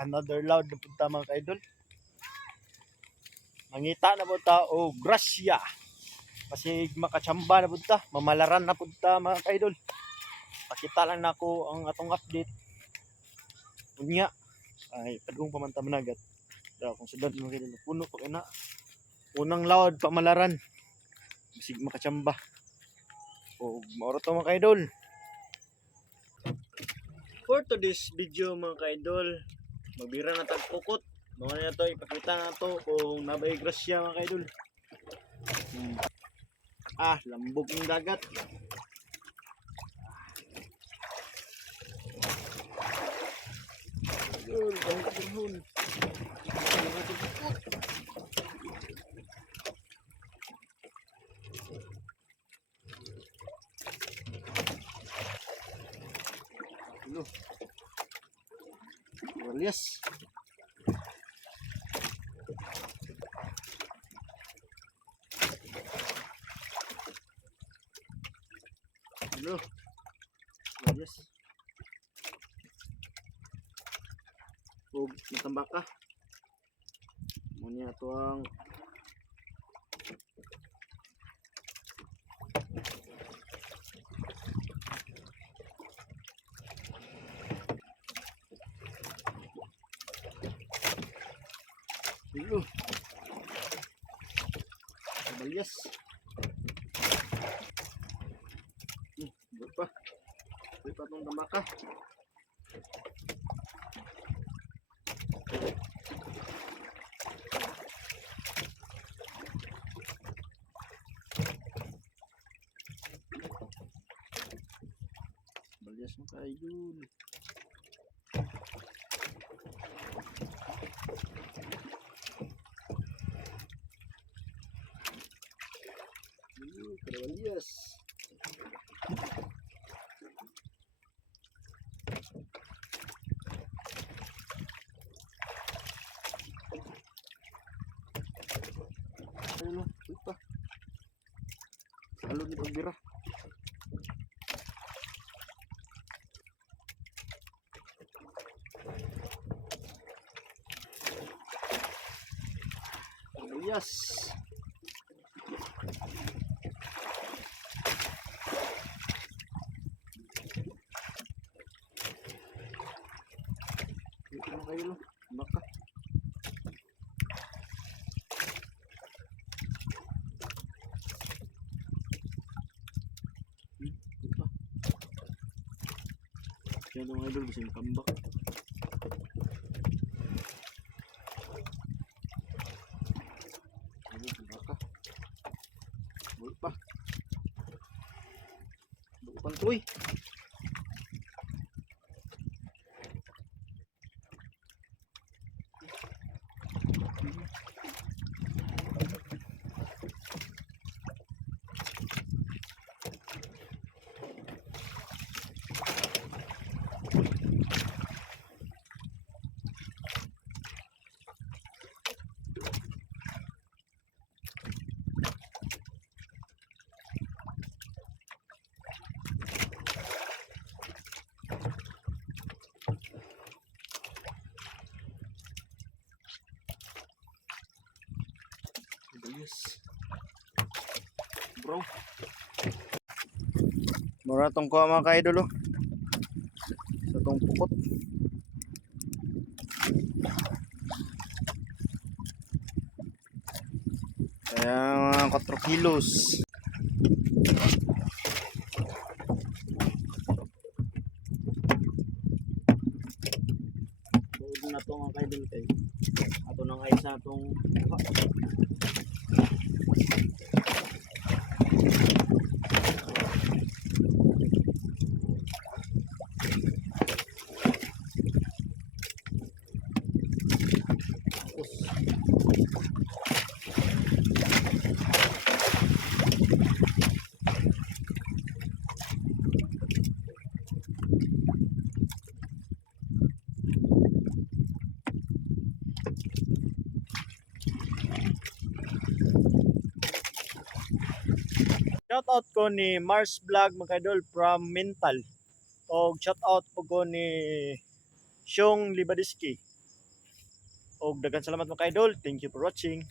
Another loud na punta mga ka-idol. Mangita na punta o grasya. Kasi makachamba na punta. Mamalaran na punta mga ka-idol. Pakita lang na ako ang atong update. Unya. Ay, padung pamanta managat. Daw kung sudad mga ka-idol. Puno pa na. Unang loud pamalaran. Kasi makachamba. O mauro to mga ka-idol. For today's video mga ka-idol, magbira na tagpukot. Mga na to, ipakita na to kung nabay grasya mga ka-idol. Lambog ng dagat. Ayun, dahil Hello. Walyas. Hello. Walyas. Huwag matambak ka. Muna ito ang Hello. Walyas. Buat pa itong tambak ka. Walyas mo kayo dun. Walyas. Ayun o, ito. Halo ni pagbira. Walyas. Ito na kayo, baka. Ito. Kaya mga idol, bisa makambak. Ayun, baka. Bulit pa. Bukan tuloy. Yes. Bro. Mura tong ko mga ka-idol sa tong pukot. Kaya mga 4 kilos. Tuod na to mga ka-idol kay ato nang ay sa tong Shoutout ko ni Mars Vlog mga idol from Mental. O shoutout po ko ni Xiong Libadiski Og daghang salamat mga ka-idol. Thank you for watching.